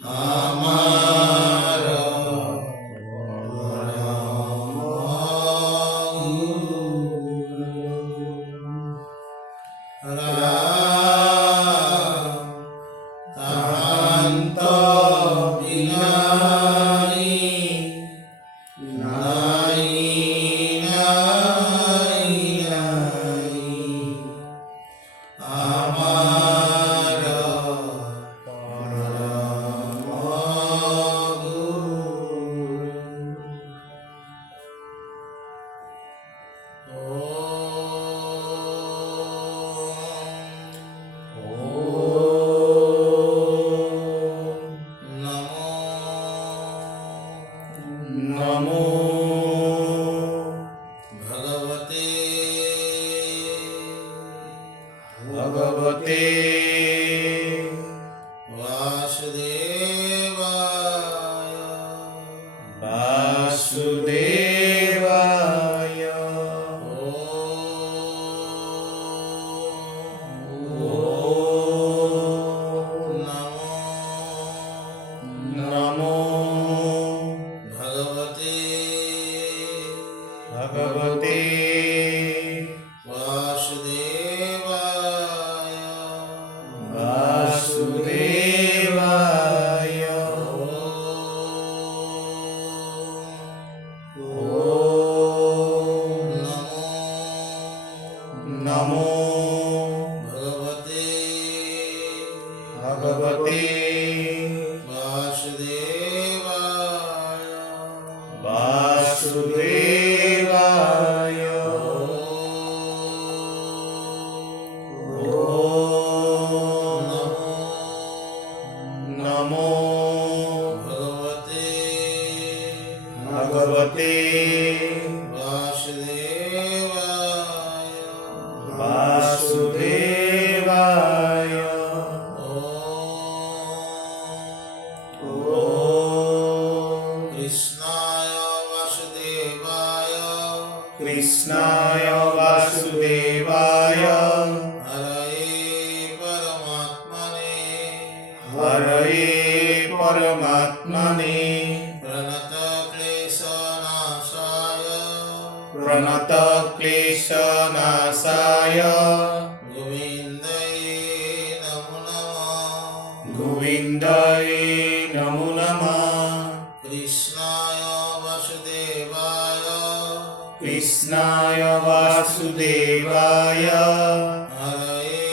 আমার তাহান্ত বিনাই নাই নাই নাই আমার নমো ভগবতে ভগবতে বাসুদেবায় বাসুদেবায় নমো ভগবতে ভগবতে বাসুদেবায় বাসুদেবায় নমো ভগবতে ভগবতে বাসুদেবায় বাসুদেবায় নমো ভগবতে ভগবতে বাসুদেবায় বাসুদেবায় কৃষ্ণায় বাসুদেবায় কৃষ্ণায় বাসুদেবায় হরয়ে পরমাত্মনে হরয়ে পরমাত্মনে প্রণত ক্লেশনাশায় প্রণত ক্লেশনাশায় গোবিন্দায় নমো নমঃ গোবিন্দায় নমো নমঃ কৃষ্ণায় বাসুদেবায় কৃষ্ণায় বাসুদেবায় হরয়ে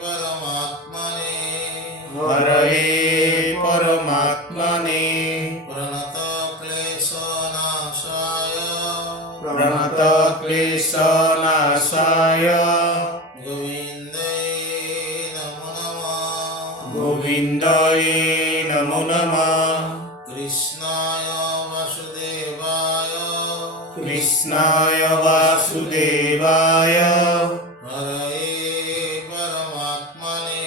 পরমাত্মনে হরয়ে পরমাত্মনে প্রণত ক্লেশনাশায় প্রণত ক্লেশনাশায় গোবিন্দায় নমো নমঃ গোবিন্দায় নমো নমঃ কৃষ্ণায় বাসুদেবায় কৃষ্ণায় বাসুদেবায় হরয়ে পরমাত্মনে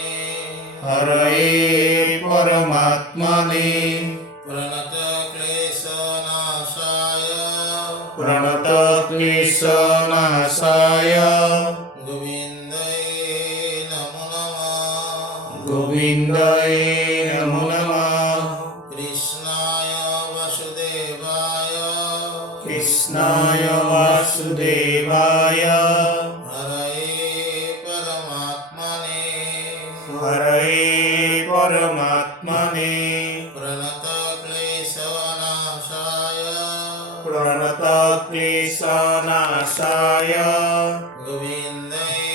হরয়ে পরমাত্মনে প্রণত ক্লেশনাশায় প্রণত ক্লেশনাশায় গোবিন্দায় নমো নমঃ গোবিন্দায় নমো নমঃ কৃষ্ণায় বাসুদেবায় কৃষ্ণায় বাসুদেবায় হরয়ে পরমাত্মনে হরয়ে পরমাত্মনে প্রণত ক্লেশনাশায় প্রণত ক্লেশনাশায় গোবিন্দায়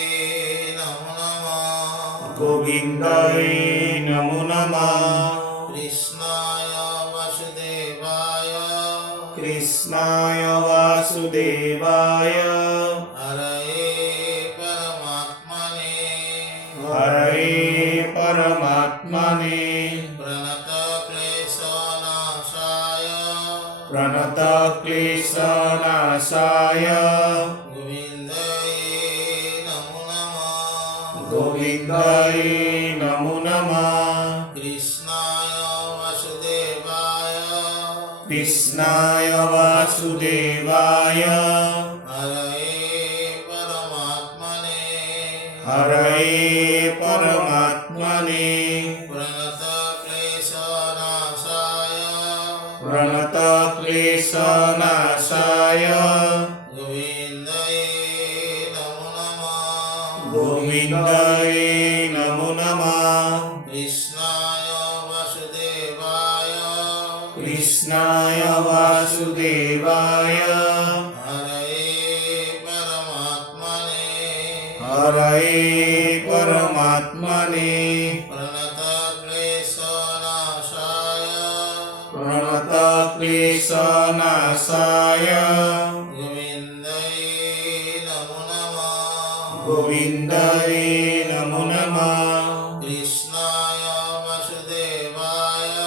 নমো নমঃ গোবিন্দায় নমো নমঃ কৃষ্ণায় বাসুদেবায় কৃষ্ণায় বাসুদেবায় হরয়ে পরমাত্মনে হরয়ে পরমাত্মনে প্রণত ক্লেশনাশায় প্রণত ক্লেশনাশায় গোবিন্দায় নমো নমঃ গোবিন্দায় নমো নমঃ কৃষ্ণায় বাসুদেবায় কৃষ্ণায় বাসুদেবায় হরয়ে পরমাত্মনে হরয়ে পরমাত্মনে প্রণত ক্লেশনাশায় গোবিন্দায় নমো নমঃ কৃষ্ণায় বাসুদেবায় কৃষ্ণায় বাসুদেবায় হরয়ে পরমাত্মনে প্রণত ক্লেশনাশায় গোবিন্দায় নমো নমঃ কৃষ্ণায় বাসুদেবায়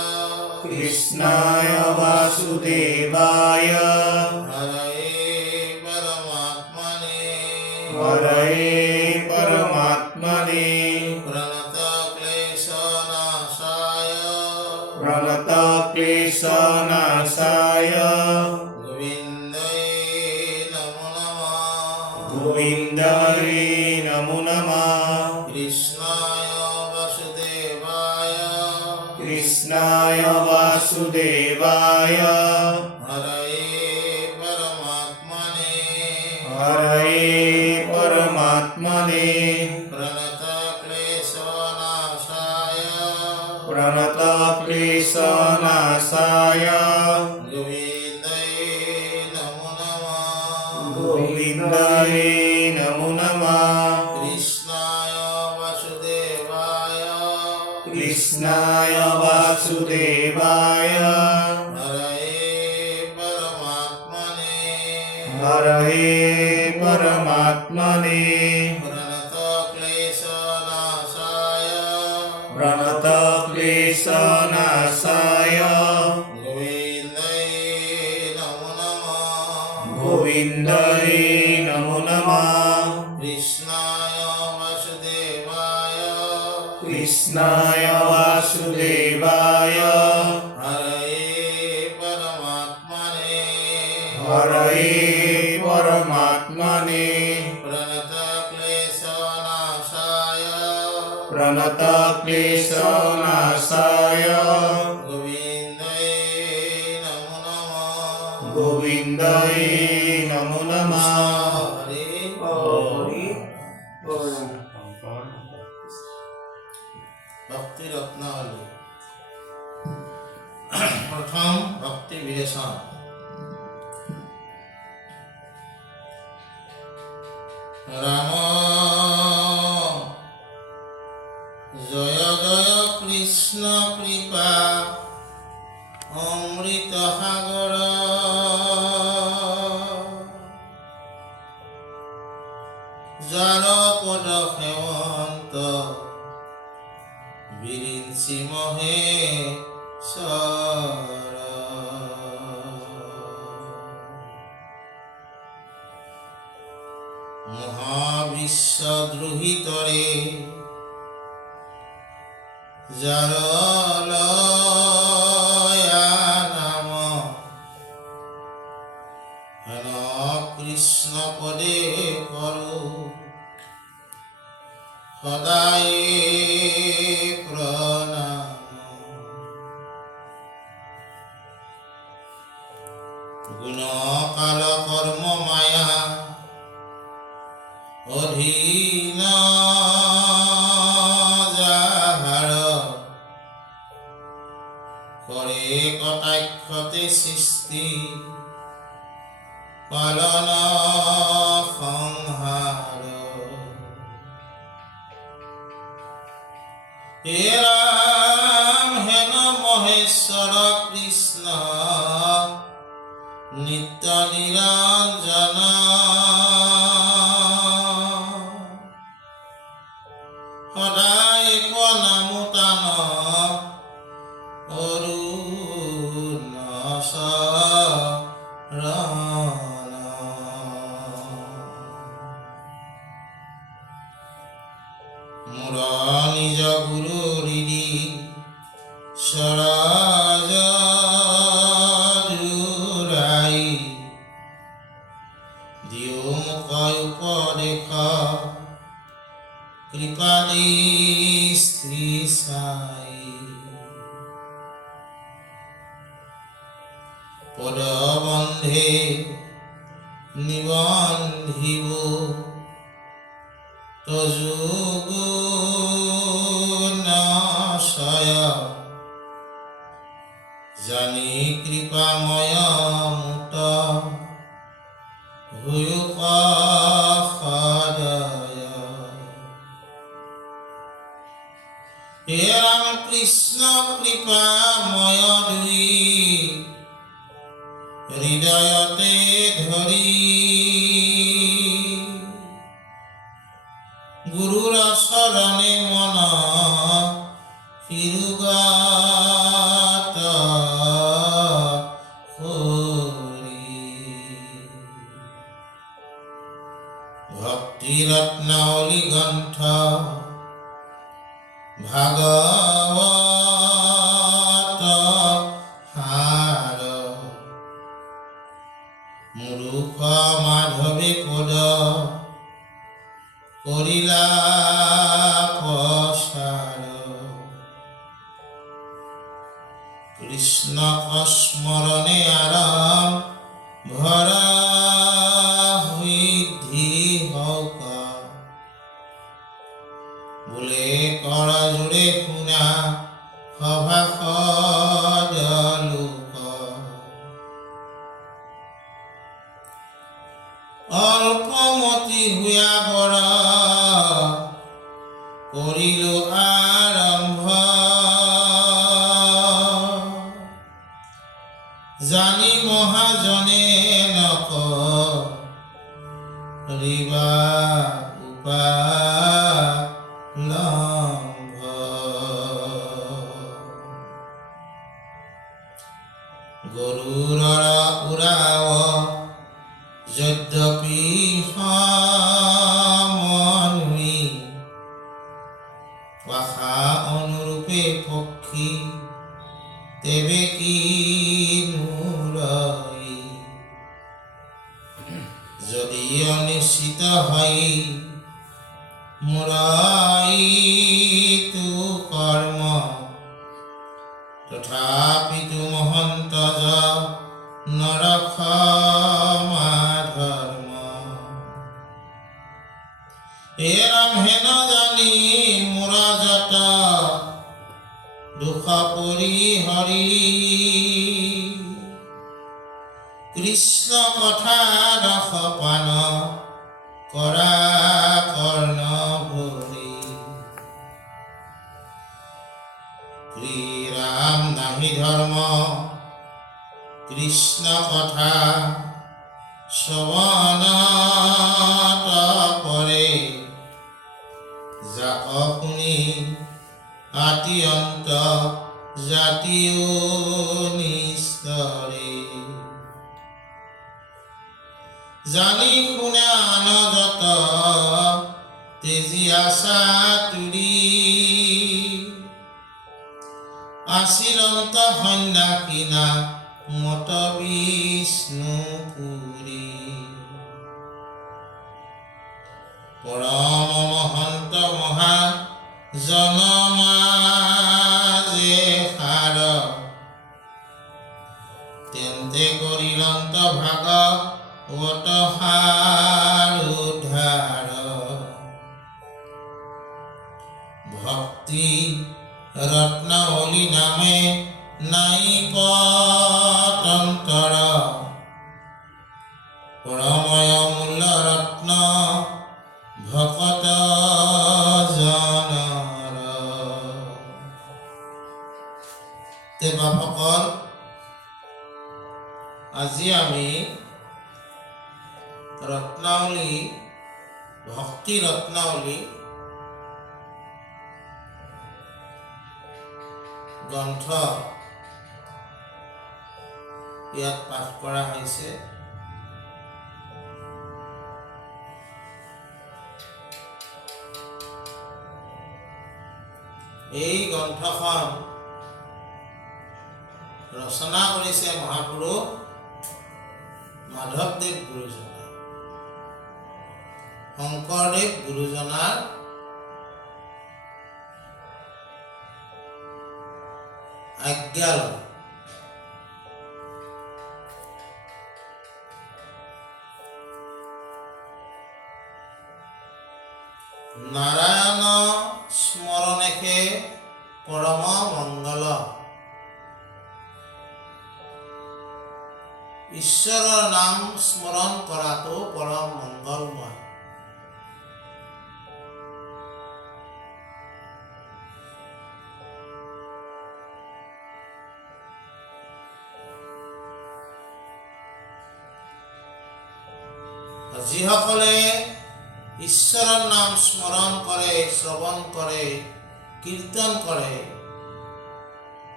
কৃষ্ণায় বাসুদেবায় হরয়ে পরমাত্মনে প্রণত ক্লেশনাশায় গোবিন্দায় নমো নমঃ কৃষ্ণায় বাসুদেবায় হরয়ে পরমাত্মনে প্রণত ক্লেশনাশায় গোবিন্দায় নমো নমঃ কৃষ্ণায় বাসুদেবায় হরয়ে পরমাত্মনে প্রণত ক্লেশনাশায় গোবিন্দায় নমো নমঃ কৃষ্ণায় বাসুদেবায় হরয়ে পরমাত্মনে প্রণত ক্লেশনাশায় গোবিন্দায় নমো নমঃ ভক্তি রত্নাবলী প্রথম ভক্তি বিশেষণ রাম জয় জয় কৃষ্ণ কৃপা অমৃত সাগর যার পদ সেৱন্ত বিৰিঞ্চি মহেশ্বৰ মহাবিশ্বদ্ৰোহিতৰে যাৰ লয়া নাম হেন কৃষ্ণ পদে কৰো সদায় প্ৰণাম গুণ কাল কৰ্ম মায়া অধীন যাহাৰ কৰে কটাক্ষতে সৃষ্টি পালন সংহাৰ হে ৰাম হেন মহেশ্বৰ কৃষ্ণ নিত্য নিৰঞ্জন সদায় নামোতান অৰুণ শৰণ মোৰ নিজ গুৰু হৃদি সৰজ জুৰাই দিও মোক উপদেশ কৃপা দৃষ্টি চাই পদবন্ধে নিবন্ধিব তজুগু হে ৰাম কৃষ্ণ কৃপাময় দুই হৃদয়তে ধৰি গুৰুৰ চৰণে মন শিৰোগত হৰি ভক্তি ৰত্নাৱলী গ্ৰন্থ ভাগৱত সাৰ মূৰুখ মাধৱে পদ কৰিলা প্ৰচাৰ কৃষ্ণ স্মৰণে আৰম্ভৰা সিদ্ধি হওক বোলে কৰজোৰে শুনা সভাসদ লোক অল্পমতি হুয়া বৰ কৰিলো আৰম্ভ জানি মহাজনে নক ৰিবা উপালম্ভ গৰুৰৰ উৰাৱ যদ্যপি সমন্বী আশা অনুৰূপে পক্ষী তেবে কি নুৰই যদি অনিশ্চিত হয় মুৰাইতো কৰ্ম তথাপিতো মহন্ত নৰক্ষমা ধৰ্ম হে ৰাম হেন জানি মুৰা যত দুখ পৰিহৰি কৃষ্ণ কথা ৰস পান কৰা কৰ্ণ ভৰি শ্ৰীৰাম নাহি ধৰ্ম কৃষ্ণ কথা শ্ৰৱণত পৰে যাক শুনি আতিয়ন্ত জাতিও নিস্তৰে জানি শুনা নগত তেজি আশা তুৰি আচিৰন্ত সন্ন্যাসীনা মত বিষ্ণুপুৰী পৰম মহন্ত মহা জনমাজে সাৰ তেন্তে কৰিলন্ত ভাগৱত সাৰ উদ্ধাৰ ভক্তি ৰত্নাৱলী নামে নাই পতন্তৰ পৰময় মূল্য ৰত্ন ভকত জনৰ তে বাপসকল আজি আমি ৰত্নাৱলী ভক্তি ৰত্নাৱলী গ্ৰন্থ ইয়াত পাঠ কৰা হৈছে এই গ্ৰন্থখন ৰচনা কৰিছে মহাপুৰুষ মাধৱদেৱ গুৰুজনাই শংকৰদেৱ গুৰুজনাৰ আজ্ঞা লয় নাৰায়ণ স্মৰণেকে পৰম মংগল ঈশ্বৰৰ নাম স্মৰণ কৰাটো পৰম মংগলময় যিসকলে ঈশ্বৰৰ নাম স্মৰণ কৰে, শ্ৰৱণ কৰে, কীৰ্তন কৰে,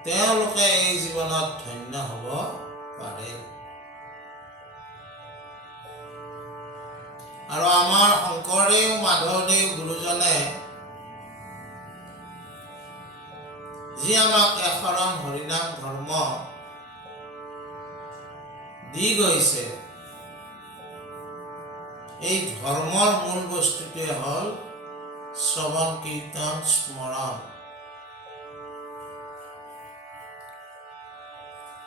তেওঁলোকে এই জীৱনত ধন্য হ'ব পাৰে। আৰু আমাৰ শংকৰদেৱ মাধৱদেৱ গুৰুজনে যি আমাক এশৰণ হৰিনাম ধৰ্ম দি গৈছে, এই ধৰ্মৰ মূল বস্তুটোৱে হ'ল শ্ৰৱণ, কীৰ্তন, স্মৰণ।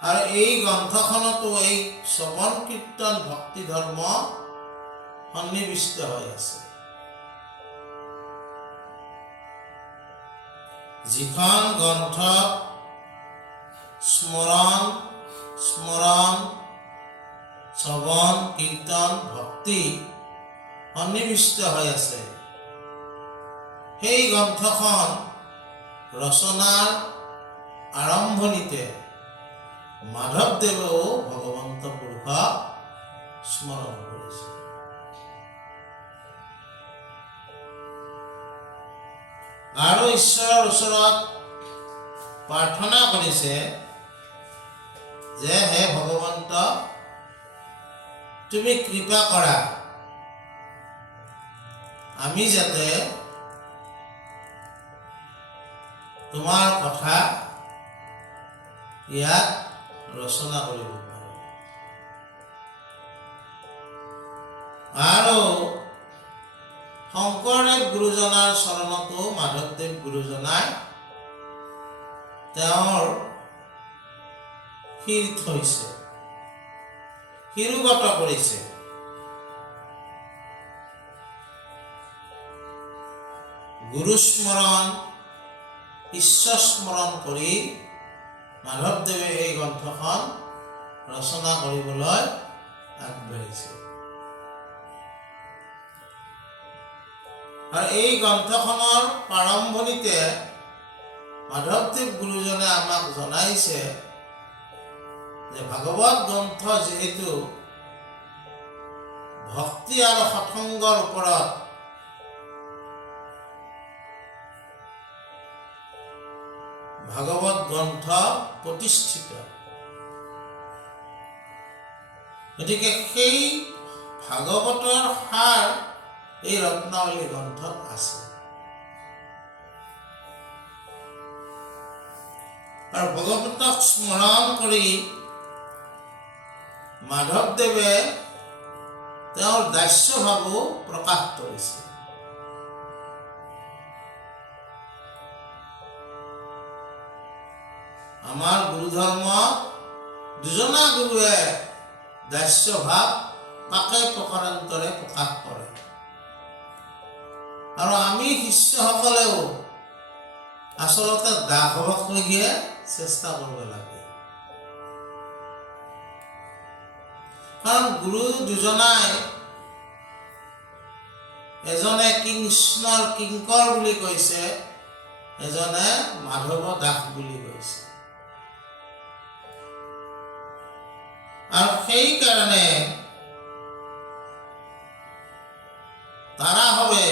আৰু এই গ্ৰন্থখনতো এই শ্ৰৱণ, কীৰ্তন, ভক্তি ধৰ্ম সন্নিৱিষ্ট হৈ আছে। যিখন গ্ৰন্থ স্মৰণ, শ্ৰৱণ, কীৰ্তন, ভক্তি সন্নিৱিষ্ট হৈ আছে, সেই গ্ৰন্থখন ৰচনাৰ আৰম্ভণিতে মাধৱদেৱেও ভগৱন্ত পুৰুষক স্মৰণ কৰিছে। আৰু ঈশ্বৰৰ ওচৰত প্ৰাৰ্থনা কৰিছে যে হে ভগৱন্ত, তুমি কৃপা কৰা, আমি যাতে তোমাৰ কথা ইয়াত ৰচনা কৰিব পাৰোঁ। আৰু শংকৰদেৱ গুৰুজনাৰ চৰণতো মাধৱদেৱ গুৰুজনাই তেওঁৰ শিৰ থৈছে, শিৰোগত কৰিছে। গুৰু স্মৰণ, ঈশ্বৰ স্মৰণ কৰি মাধৱদেৱে এই গ্ৰন্থখন ৰচনা কৰিবলৈ আগবাঢ়িছে। আৰু এই গ্ৰন্থখনৰ প্ৰাৰম্ভণিতে মাধৱদেৱ গুৰুজনে আমাক জনাইছে যে ভাগৱত গ্ৰন্থ যিহেতু ভক্তি আৰু সৎসংগৰ ওপৰত ভাগৱত গ্ৰন্থ প্ৰতিষ্ঠিত, গতিকে সেই ভাগৱতৰ সাৰ এই ৰত্নাৱলী গ্ৰন্থত আছে। আৰু ভগৱতক স্মৰণ কৰি মাধৱদেৱে তেওঁৰ দাস্যভাৱো প্ৰকাশ কৰিছে। আমাৰ গুৰু ধৰ্ম দুজনা গুৰুৱে দাস্যভাৱ কাকে প্ৰকাৰান্তৰে প্ৰকাশ কৰে। আৰু আমি শিষ্যসকলেও আচলতে দাস হ'বলৈকে চেষ্টা কৰিব লাগে। কাৰণ গুৰু দুজনাই, এজনে কৃষ্ণৰ কিংকৰ বুলি কৈছে, এজনে মাধৱ দাস বুলি কৈছে। আৰু সেইকাৰণে তাৰাভাৱে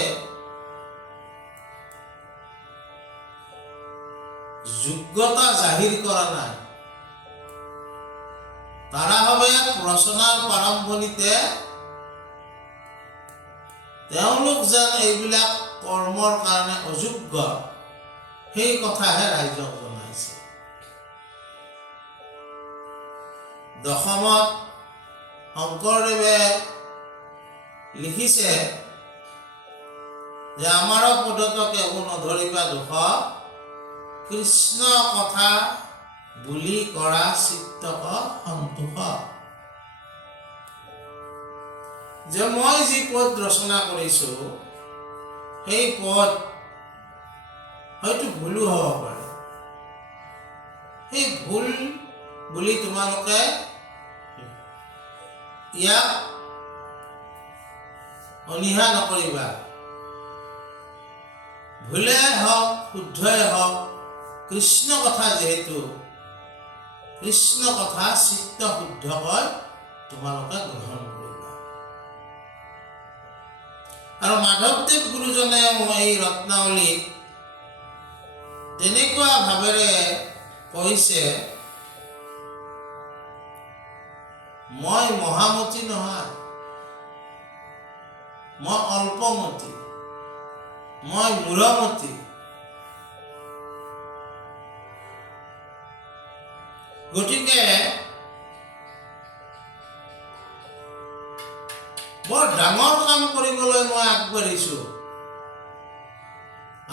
যোগ্যতা জাহিৰ কৰা নাই। তাৰাভাৱে ৰচনাৰ প্ৰাৰম্ভণিতে তেওঁলোক যেন এইবিলাক কৰ্মৰ কাৰণে অযোগ্য, সেই কথাহে ৰাইজক জনাইছে। দশমত শংকৰদেৱে লিখিছে যে আমাৰ পদতকে একো নধৰিবা দুখ, কৃষ্ণ কথা বুলি কৰা চিত্তক সন্তোষ। যে মই যি পদ ৰচনা কৰিছো, সেই পদ হয়তো ভুলো হ'ব পাৰে। সেই ভুল বুলি তোমালোকে ইয়াক অনীহা নকৰিবা। ভুলে হওক শুদ্ধই হওক, কৃষ্ণ কথা যিহেতু, কৃষ্ণ কথা চিত্ত শুদ্ধকৈ তোমালোকে গ্ৰহণ কৰিবা। আৰু মাধৱদেৱ গুৰুজনেও এই ৰত্নাৱলীত তেনেকুৱা ভাৱেৰে কৈছে, মই মহামতি নহয়, মই অল্পমতি, মই মূঢ়মতি। গতিকে বৰ ডাঙৰ কাম কৰিবলৈ মই আগবাঢ়িছো।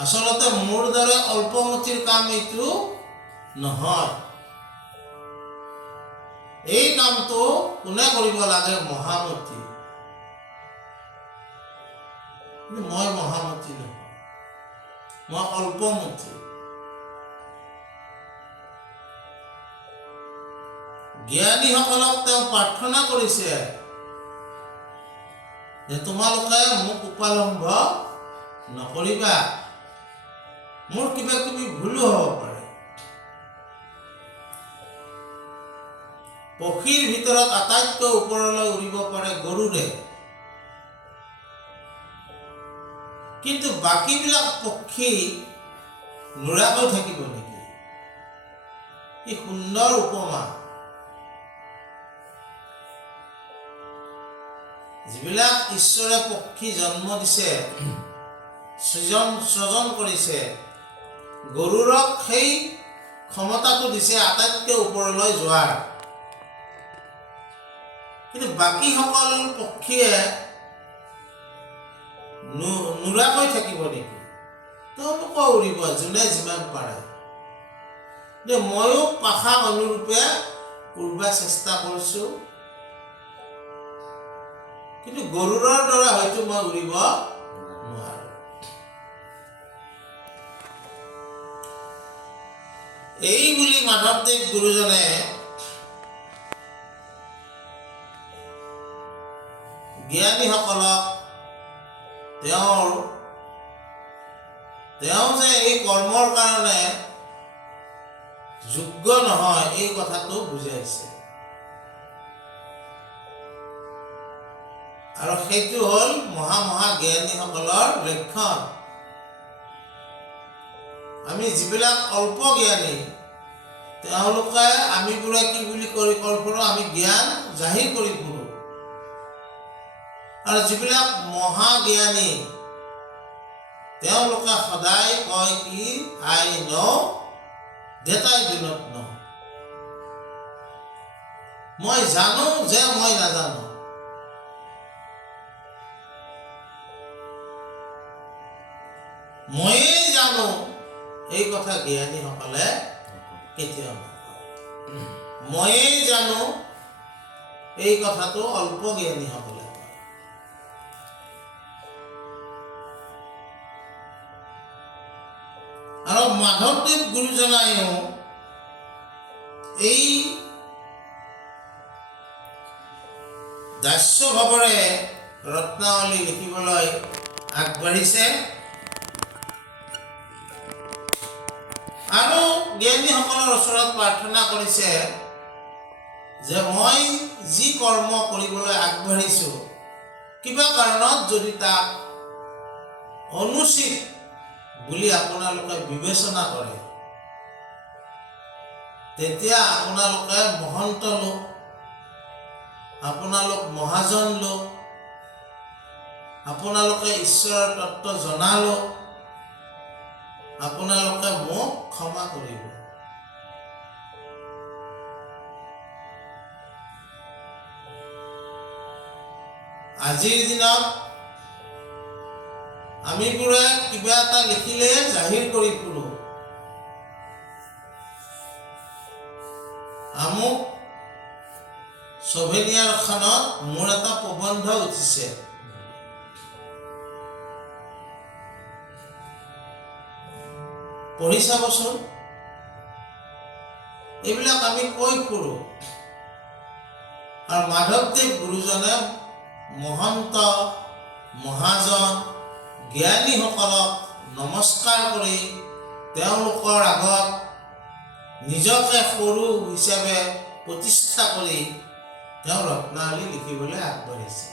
আচলতে মোৰ দৰে অল্পমতিৰ কাম এইটো নহয়। এই কামটো কোনে কৰিব লাগে? মহামতি। মই মহামতি নহয়, মই অল্পমতি। জ্ঞানীসকলক তেওঁ প্ৰাৰ্থনা কৰিছে যে তোমালোকে মোক উপালম্ব নকৰিবা, মোৰ কিবা কিবি ভুলো হ'ব পাৰে। পক্ষীৰ ভিতৰত আটাইতকৈ ওপৰলৈ উৰিব পাৰে গৰুৰে, কিন্তু বাকীবিলাক পক্ষী নুৰাকৈ থাকিব নেকি? ই সুন্দৰ উপমা। যিবিলাক ঈশ্বৰে পক্ষী জন্ম দিছে, সৃজন কৰিছে, গৰুৰক সেই ক্ষমতাটো দিছে আটাইতকৈ ওপৰলৈ যোৱাৰ। কিন্তু বাকীসকল পক্ষীয়ে নুৰাকৈ থাকিব নেকি? তেওঁলোকো উৰিব, যোনে যিমান পাৰে। ময়ো পাশা অনুৰূপে উৰিব চেষ্টা কৰিছো, কিন্তু গৰুৰৰ দৰে হয়তো মই উৰিব নোৱাৰো। এই বুলি মাধৱদেৱ গুৰুজনে জ্ঞানীসকলক তেওঁ যে এই কৰ্মৰ কাৰণে যোগ্য নহয়, এই কথাটো বুজাইছে। আৰু সেইটো হ'ল মহাজ্ঞানীসকলৰ লক্ষণ। আমি যিবিলাক অল্প জ্ঞানী, তেওঁলোকে আমিবোৰে কি বুলি কৰি ফুৰো? আমি জ্ঞান জাহিৰ কৰি ফুৰো। আৰু যিবিলাক মহাজ্ঞানী, তেওঁলোকে সদায় কয় কি? I know that I do not know। মই জানো যে মই নাজানো। ময়েই জানো, এই কথা জ্ঞানীসকলে কেতিয়াও নকয়। ময়েই জানো, এই কথাটো অল্প জ্ঞানীসকলে কয়। আৰু মাধৱদেৱ গুৰুজনায়ো এই দাস্য ভাৱেৰে ৰত্নাৱলী লিখিবলৈ আগবাঢ়িছে। আৰু জ্ঞানীসকলৰ ওচৰত প্ৰাৰ্থনা কৰিছে যে মই যি কৰ্ম কৰিবলৈ আগবাঢ়িছো, কিবা কাৰণত যদি তাক অনুচিত বুলি আপোনালোকে বিবেচনা কৰে, তেতিয়া আপোনালোকে মহন্ত লোক, আপোনালোক মহাজন লোক, আপোনালোকে ঈশ্বৰৰ তত্ত্ব জনা লোক, আপোনালোকে মোক ক্ষমা কৰিব। আজিৰ দিনত আমিবোৰে কিবা এটা লিখিলে জাহিৰ কৰি ফুৰো। আমুক ছভেনিয়াৰখনত মোৰ এটা প্ৰবন্ধ উঠিছে, পঢ়ি চাবচোন। এইবিলাক আমি কৈ ফুৰো। আৰু মাধৱদেৱ গুৰুজনে মহন্ত, মহাজন, জ্ঞানীসকলক নমস্কাৰ কৰি তেওঁলোকৰ আগত নিজকে সৰু হিচাপে প্ৰতিষ্ঠা কৰি তেওঁ ৰত্নাৱলী লিখিবলৈ আগবাঢ়িছে।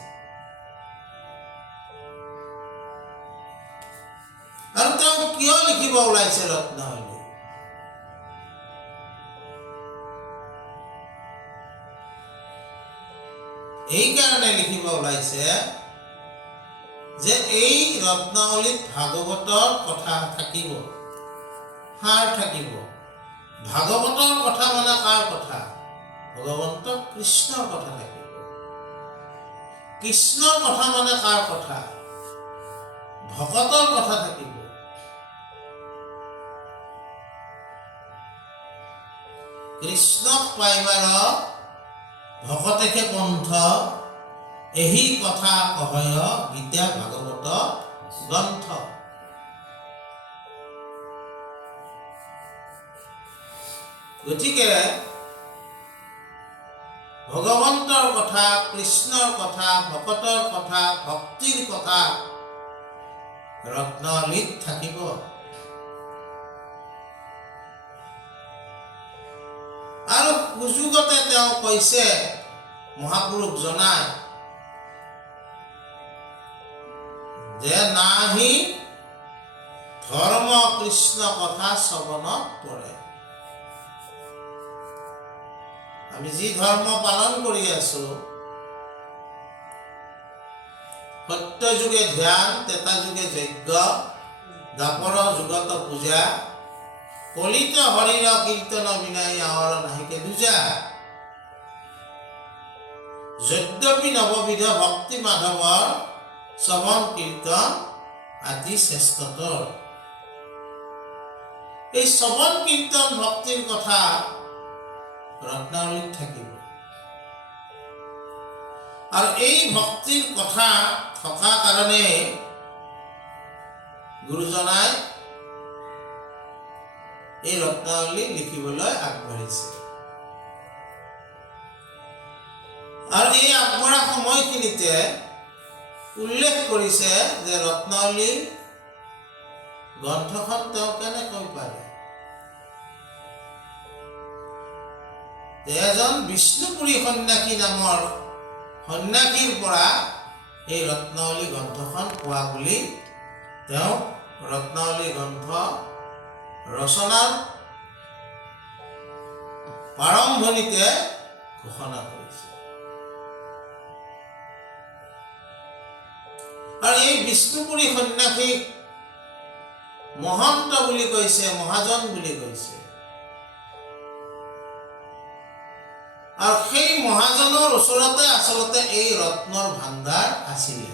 তেওঁ কিয় লিখিব ওলাইছে ৰত্নাৱলী? এইকাৰণে লিখিব ওলাইছে যে এই ৰত্নাৱলীত ভাগৱতৰ কথা থাকিব, সাৰ থাকিব। ভাগৱতৰ কথা মানে কাৰ কথা? ভগৱন্ত কৃষ্ণৰ কথা থাকিব। কৃষ্ণৰ কথা মানে কাৰ কথা? ভকতৰ কথা থাকিব। কৃষ্ণক পাইবাৰ ভকতেকে পন্থ, এহি কথা কহয় গীতা ভাগৱত গ্ৰন্থ। গতিকে ভগৱন্তৰ কথা, কৃষ্ণৰ কথা, ভকতৰ কথা, ভক্তিৰ কথা ৰত্নাৱলীত থাকিব। আৰু সুযোগতে তেওঁ কৈছে, মহাপুৰুষ জনাই যে নাহি ধৰ্ম কৃষ্ণ কথা শ্ৰৱণত পৰে। আমি যি ধৰ্ম পালন কৰি আছো, সত্য যুগে ধ্যান, ত্ৰেতা যুগে যজ্ঞ, দ্বাপৰ যুগত পূজা, কলিত হৰিৰ কীৰ্তন বিনাই আৱৰ নাহিকে দুজা। যদ্যপি নৱবিধ ভক্তি মাধৱৰ, শ্ৰৱণ কীৰ্তন আদি শ্ৰেষ্ঠতৰ। এই শ্ৰৱণ কীৰ্তন ভক্তিৰ কথা ৰত্নাৱলীত থাকিব। আৰু এই ভক্তিৰ কথা থকা কাৰণে গুৰুজনাই এই ৰত্নাৱলী লিখিবলৈ আগবাঢ়িছে। আৰু এই আগবঢ়া সময়খিনিতে উল্লেখ কৰিছে যে ৰত্নাৱলী গ্ৰন্থখন তেওঁ কেনেকৈ পালে। এজন বিষ্ণুপুৰী সন্যাসী নামৰ সন্যাসীৰ পৰা এই ৰত্নাৱলী গ্ৰন্থখন পোৱা বুলি তেওঁ ৰত্নাৱলী গ্ৰন্থ ৰচনাৰ প্ৰাৰম্ভণিতে ঘোষণা কৰিছে। আৰু এই বিষ্ণুপুৰী সন্যাসীক মহন্ত বুলি কৈছে, মহাজন বুলি কৈছে। আৰু সেই মহাজনৰ ওচৰতে আচলতে এই ৰত্নৰ ভাণ্ডাৰ আছিলে।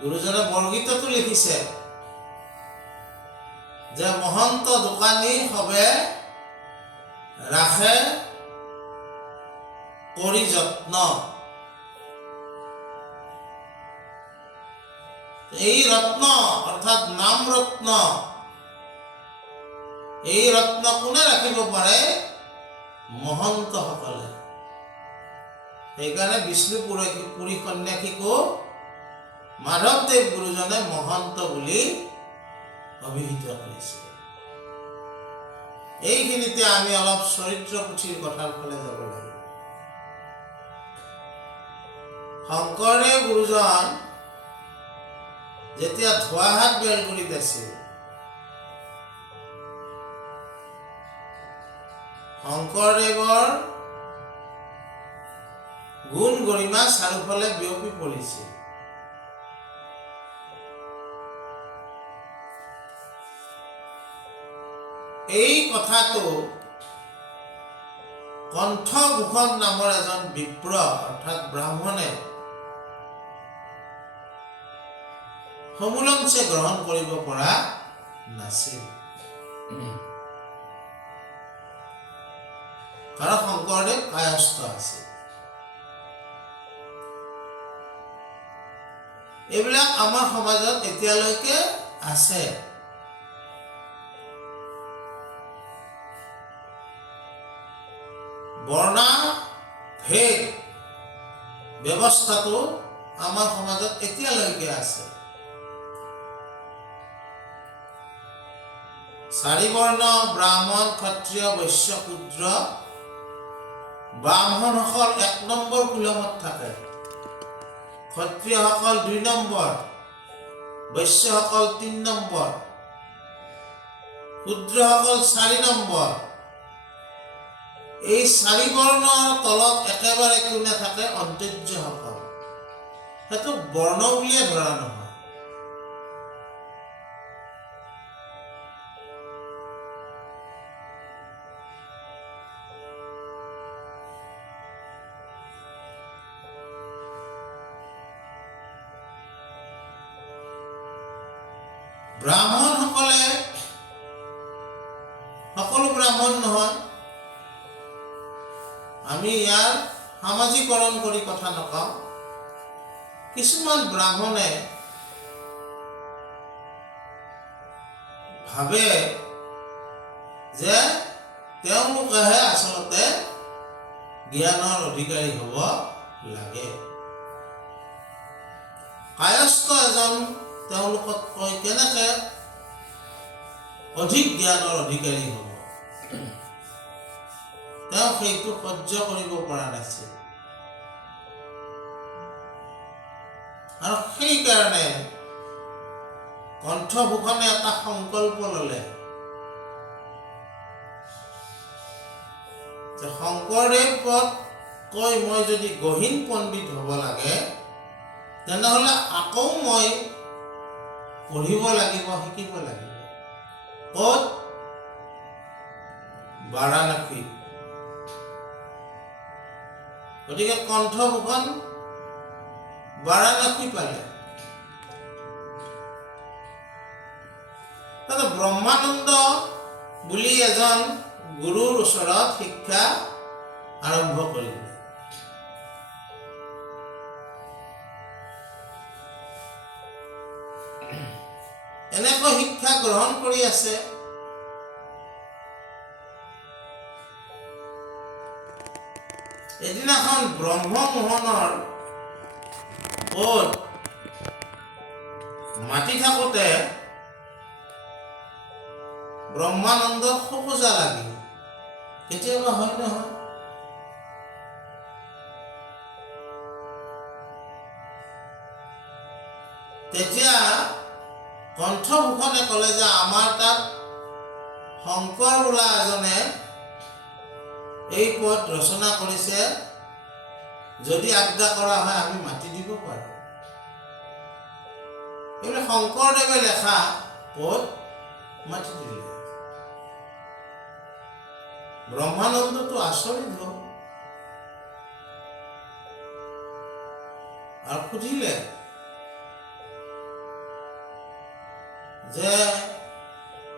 গুৰুজনে বৰগীততো লিখিছে যে মহন্ত দোকানী সবে ৰাখে কৰি যত্ন। এই ৰত্ন অৰ্থাৎ নাম ৰত্ন, এই ৰত্ন কোনে ৰাখিব পাৰে? মহন্তসকলে। সেইকাৰণে বিষ্ণুপুৰী সন্যাসীকো মাধৱদেৱ গুৰুজনে মহন্ত বুলি অভিহিত কৰিছে। এইখিনিতে আমি অলপ চৰিত্ৰ পুথিৰ কথাৰ ফালে যাব লাগিব। শংকৰদেৱ গুৰুজন যেতিয়া ধোৱাহাট বেলগুৰিত আছিল, শংকৰদেৱৰ গুণ গৰিমা চাৰিওফালে বিয়পি পৰিছিল। এই কথাটো কণ্ঠভূষণ নামৰ এজন বিপ্ৰ অৰ্থাৎ ব্ৰাহ্মণে সমূলংশে গ্ৰহণ কৰিব পৰা নাছিল। কাৰণ শংকৰদেৱ কায়স্থ আছিল। এইবিলাক আমাৰ সমাজত এতিয়ালৈকে আছে। বৰ্ণভেদ ব্যৱস্থাটো আমাৰ সমাজত এতিয়ালৈকে আছে। চাৰি বৰ্ণ ব্ৰাহ্মণ, ক্ষত্ৰিয়, বৈশ্য, শূদ্ৰ ব্ৰাহ্মণসকল 1 নম্বৰ কুলমত থাকে, ক্ষত্ৰিয়সকল 2 নম্বৰ, বৈশ্যসকল 3 নম্বৰ, শূদ্ৰসকল 4 নম্বৰ। এই 4 বৰ্ণৰ তলত একেবাৰে কোনে থাকে? অন্তৰ্যসকল। সেইটো বৰ্ণ বুলিয়ে ধৰা নহয়। ব্ৰাহ্মণসকলে সকলো ব্ৰাহ্মণ নহয়। আমি ইয়াৰ সামাজিকৰণ কৰি কথা নকওঁ। কিছুমান ব্ৰাহ্মণে ভাবে যে তেওঁলোকেহে আচলতে জ্ঞানৰ অধিকাৰী হ'ব লাগে। কায়স্থ এজন তেওঁলোকতকৈ কেনেকে অধিক জ্ঞানৰ অধিকাৰী হ'ব, তেওঁ সেইটো সহ্য কৰিব পৰা নাছিল। আৰু সেইকাৰণে কণ্ঠভূষণে এটা সংকল্প ল'লে যে শংকৰদেৱতকৈ মই যদি গহীন পণ্ডিত হ'ব লাগে, তেনেহ'লে আকৌ মই পঢ়িব লাগিব, শিকিব লাগিব। ক'ত? বাৰাণসী। গতিকে কণ্ঠভূষণ বাৰাণসী পালে। তাতে ব্ৰহ্মানন্দ বুলি এজন গুৰুৰ ওচৰত শিক্ষা আৰম্ভ কৰিলে। এনেকৈ শিক্ষা গ্ৰহণ কৰি আছে। এদিনাখন ব্ৰহ্মমোহনৰ মাতি থাকোঁতে ব্ৰহ্মানন্দৰ খোকোজা লাগিল। কেতিয়াবা হয় নহয়? তেতিয়া কণ্ঠভূষণে ক'লে যে আমাৰ তাত শংকৰ বোলা এজনে এই পদ ৰচনা কৰিছে, যদি আজ্ঞা কৰা হয় আমি মাতি দিব পাৰোঁ। এইবিলাক শংকৰদেৱে লেখা পদ মাতি দিলে। ব্ৰহ্মানন্দটো আচৰিত হ'ল আৰু সুধিলে যে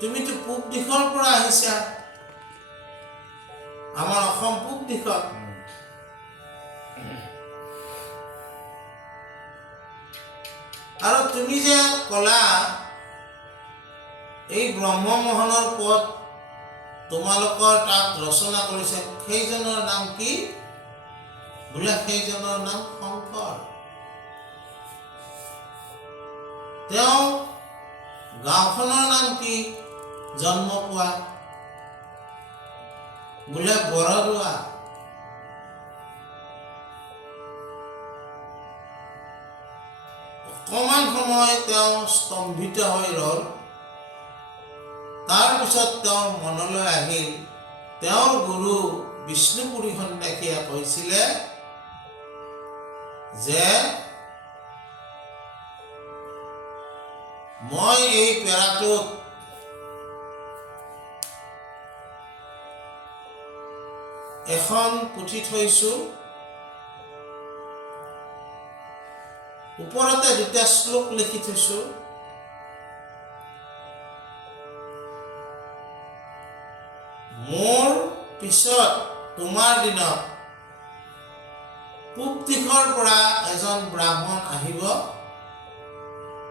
তুমিতো পূব দিশৰ পৰা আহিছা, আমাৰ অসম পূব দিশত, আৰু তুমি যে ক'লা এই ব্ৰহ্মমোহনৰ পদ তোমালোকৰ তাত ৰচনা কৰিছে, সেইজনৰ নাম কি? বোলে সেইজনৰ নাম শংকৰ। তেওঁ গাঁওখনৰ নাম কি? জন্ম পোৱা। বোলে বৰদোৱা। অকণমান সময় তেওঁ স্তম্ভিত হৈ ৰ'ল। তাৰপিছত তেওঁৰ মনলৈ আহিল তেওঁৰ গুৰু বিষ্ণুপুৰী সন্যাসীয়ে কৈছিলে যে মই এই পেৰাটোত এখন পুথি থৈছোঁ, ওপৰতে 2টা শ্লোক লিখি থৈছোঁ। মোৰ পিছত তোমাৰ দিনত পূব দিশৰ পৰা এজন ব্ৰাহ্মণ আহিব,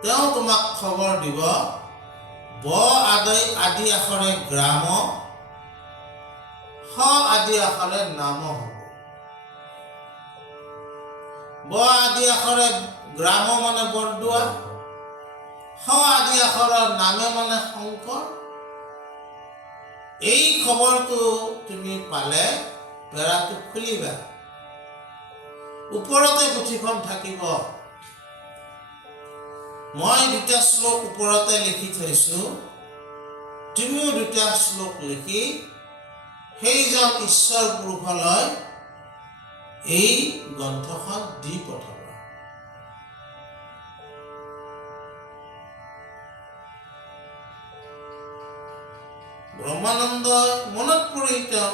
তেওঁ তোমাক খবৰ দিব, ব আদি আখৰে গ্ৰাম, স আদি আখৰে নাম হ'ব। ব আদি আখৰে গ্ৰাম মানে বৰদোৱা, স আদি আখৰৰ নামে মানে শংকৰ। এই খবৰটো তুমি পালে পেৰাটো খুলিবা, ওপৰতে পুথিখন থাকিব। মই 2টা শ্লোক ওপৰতে লিখি থৈছোঁ, তুমিও 2টা শ্লোক লিখি সেইজন ঈশ্বৰ পুৰুষলৈ এই গ্ৰন্থখন দি পঠাবা। ব্ৰহ্মানন্দই মনত পৰিল তেওঁ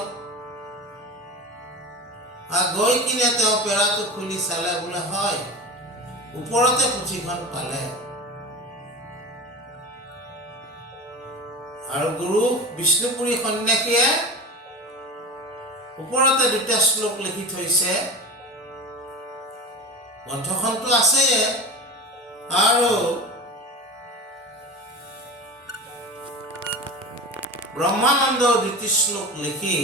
গৈ কিনে তেওঁ পেৰাটো খুলি চালে, বোলে হয় ওপৰতে পুথিখন পালে। আৰু গুৰু বিষ্ণুপুৰী সন্যাসীয়ে ওপৰতে 2টা শ্লোক লিখি থৈছে, গ্ৰন্থখনটো আছে। আৰু ব্ৰহ্মানন্দ 2টি শ্লোক লিখি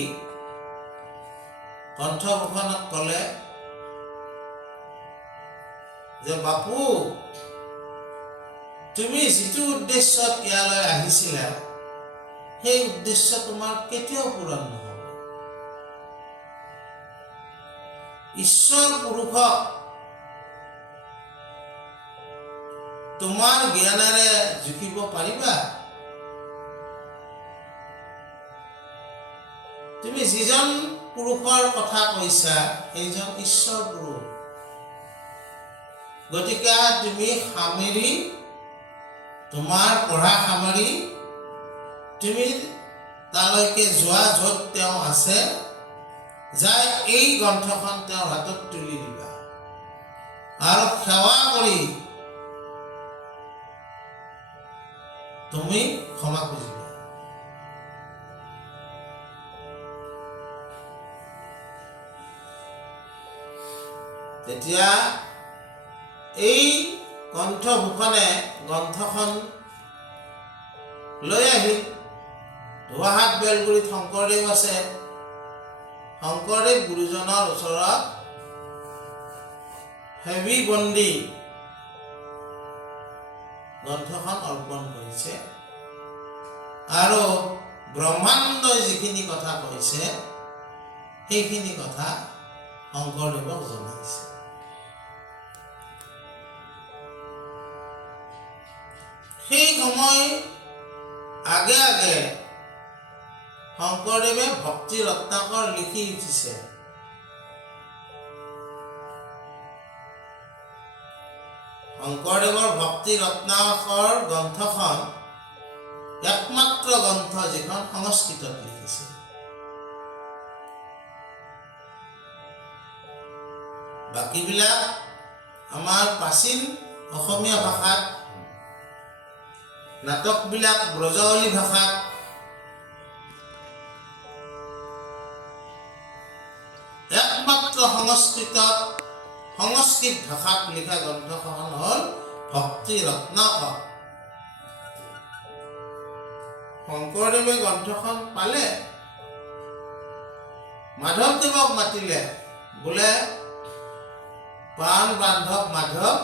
কণ্ঠভূষণক ক'লে যে বাপু, তুমি যিটো উদ্দেশ্যত ইয়ালৈ আহিছিলা সেই উদ্দেশ্য তোমাৰ কেতিয়াও পূৰণ নহ'ব। ঈশ্বৰ পুৰুষক তোমাৰ জ্ঞানেৰে জুখিব পাৰিবা? তুমি যিজন পুৰুষৰ কথা কৈছা সেইজন ঈশ্বৰ পুৰুষ। গতিকে তুমি সামৰি, তোমাৰ পঢ়া সামৰি তুমি তালৈকে যোৱা, য'ত তেওঁ আছে, যাই এই গ্ৰন্থখন তেওঁৰ হাতত তুলি দিবা আৰু সেৱা কৰি তুমি ক্ষমা খুজিবা। তেতিয়া এই কণ্ঠভূষণে গ্ৰন্থখন লৈ আহিল। ধোৱাহাট বেলগুৰিত শংকৰদেৱ আছে। শংকৰদেৱ গুৰুজনৰ ওচৰত হেভি বন্দী গ্ৰন্থখন অৰ্পণ কৰিছে আৰু ব্ৰহ্মানন্দই যিখিনি কথা কৈছে সেইখিনি কথা শংকৰদেৱক জনাইছে। সেই সময় আগে আগে শংকৰদেৱে ভক্তি ৰত্নাকৰ লিখি উঠিছে। শংকৰদেৱৰ ভক্তি ৰত্নাকৰ গ্ৰন্থখন একমাত্ৰ গ্ৰন্থ যিখন সংস্কৃতত লিখিছে। বাকীবিলাক আমাৰ প্ৰাচীন অসমীয়া ভাষাত, নাটকবিলাক ব্ৰজাৱলী ভাষাত, একমাত্ৰ সংস্কৃত ভাষাত লিখা গ্ৰন্থখন হ'ল ভক্তি ৰত্নাকৰ। শংকৰদেৱে গ্ৰন্থখন পালে, মাধৱদেৱক মাতিলে, বোলে প্ৰাণ বান্ধৱ মাধৱ,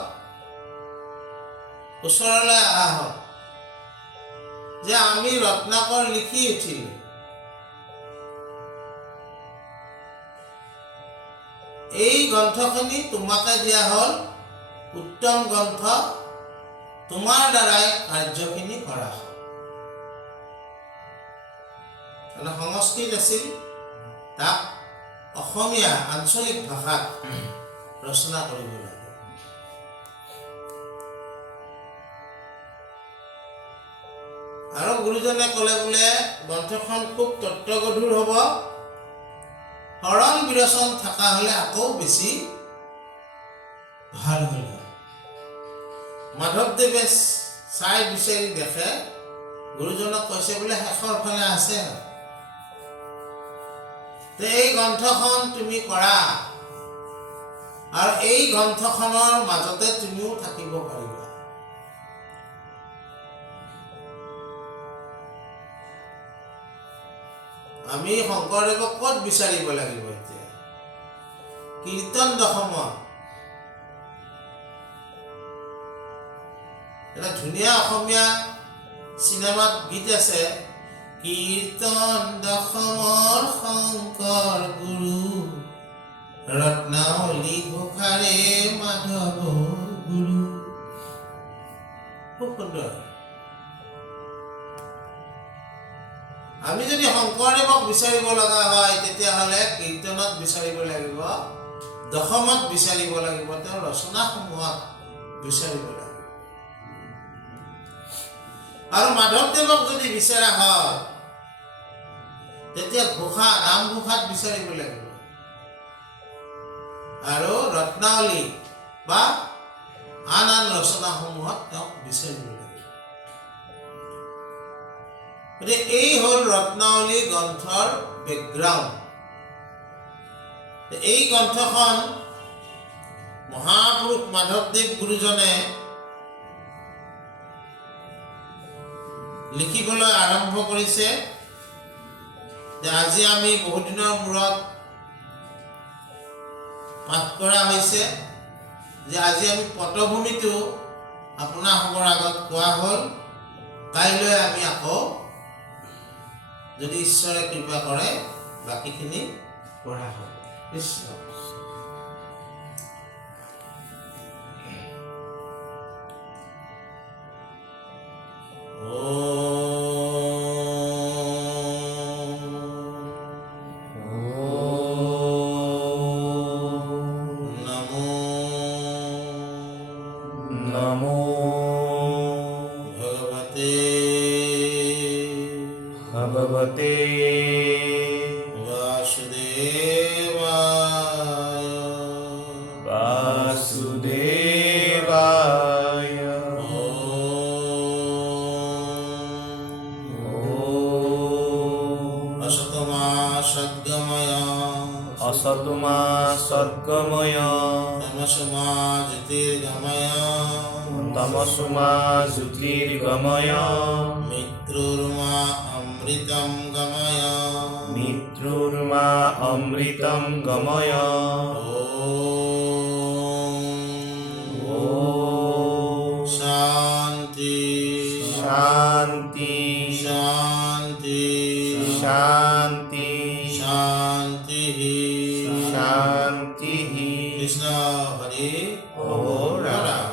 ওচৰলৈ আহক, যে আমি ৰত্নাকৰ লিখি উঠিলো। এই গ্ৰন্থখিনি তোমাকে দিয়া হ'ল উত্তম গ্ৰন্থ, তোমাৰ দ্বাৰাই কাৰ্যখিনি কৰা হ'ল। সংস্কৃত আছিল, তাক অসমীয়া আঞ্চলিক ভাষাত ৰচনা কৰিব লাগে। আৰু গুৰুজনে ক'লে, বোলে গ্ৰন্থখন খুব তত্ত্বগধুৰ হ'ব, হৰণ বিৰচন থকা হ'লে আকৌ বেছি ভাল হ'ল। মাধৱদেৱে চাই বিচাৰি দেখে, গুৰুজনক কৈছে, বোলে শেষৰ ফালে আছে, এই গ্ৰন্থখন তুমি কৰা আৰু এই গ্ৰন্থখনৰ মাজতে তুমিও থাকিব পাৰিবা। আমি শংকৰদেৱক ক'ত বিচাৰিব লাগিব এতিয়া? কীৰ্তন দশমত এটা ধুনীয়া অসমীয়া চিনেমাত গীত আছে, কীৰ্তন দশমৰ শংকৰ গুৰু ৰত্নাৱলী ঘোষাৰে মাধৱ গুৰু। খুব সুন্দৰ। আমি যদি শংকৰদেৱক বিচাৰিব লগা হয় তেতিয়াহ'লে কীৰ্তনত বিচাৰিব লাগিব, দশমত বিচাৰিব লাগিব, তেওঁৰ ৰচনাসমূহত বিচাৰিব লাগিব। আৰু মাধৱদেৱক যদি বিচৰা হয় তেতিয়া ঘোষা নামঘোষাত বিচাৰিব লাগিব আৰু ৰত্নাৱলী বা আন আন ৰচনাসমূহত তেওঁক বিচাৰিব লাগিব। গতিকে এই হ'ল ৰত্নাৱলী গ্ৰন্থৰ বেকগ্ৰাউণ্ড। এই গ্ৰন্থখন মহাপুৰুষ মাধৱদেৱ গুৰুজনে লিখিবলৈ আৰম্ভ কৰিছে। যে আজি আমি বহুদিনৰ মূৰত পাঠ কৰা হৈছে যে আজি আমি পটভূমিটো আপোনালোকৰ আগত কোৱা হ'ল। কাইলৈ আমি আকৌ যদি ঈশ্বৰে কৃপা কৰে বাকীখিনি পঢ়া হ'ব। কৃষ্ণ নমো ভগৱতে বাসুদেৱায়। असतुमा सद्गमय तमसुमा ज्योतिर्गमय तमसुमा ज्योतिर्गमय मृत्युर्मा अमृतं गमय मृत्युर्मा अमृतं गमय। ॐ शान्ति शान्ति शान्ति शान्ति शान्ति शान्तिः। कृष्ण हरे ओ राम।